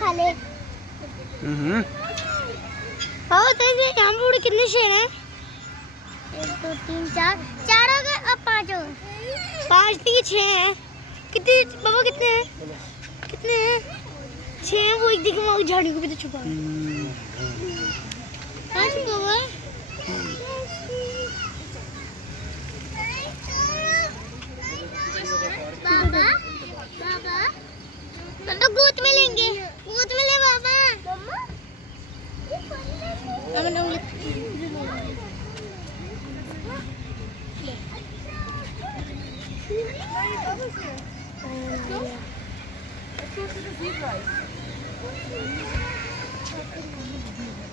खा ले। हाँ तो यहाँ पर कितने शेर हैं? 1 2 3 4 4 हो गए, अब 5 हो गए। 5 नहीं 6 हैं। कितने बाबा कितने हैं? कितने हैं? 6 हैं। वो एक दिखे वहाँ झाड़ियों के पीछे छुपा है। कहाँ छुपा हुआ है? बाबा बाबा तो गोद में लेंगे। गोद में ले बाबा।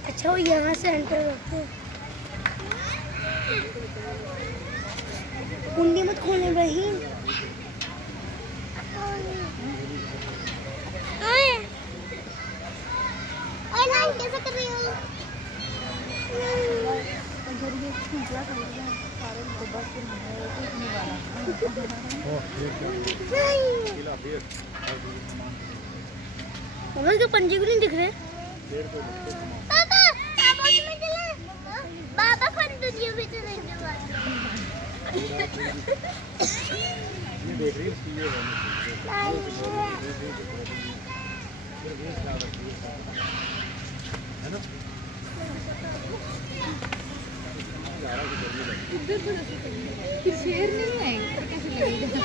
अच्छा वो यहाँ से एंटर करते हैं। कुंडी मत खोलने बहन। कैसे कर रही हो? मम्मा के पंजे को नहीं दिख रहे। पापा पापा में चला। पापा फन दुनिया में चलेंगे। ये देख रही है ना? शेर नहीं है कैसे लगेगा?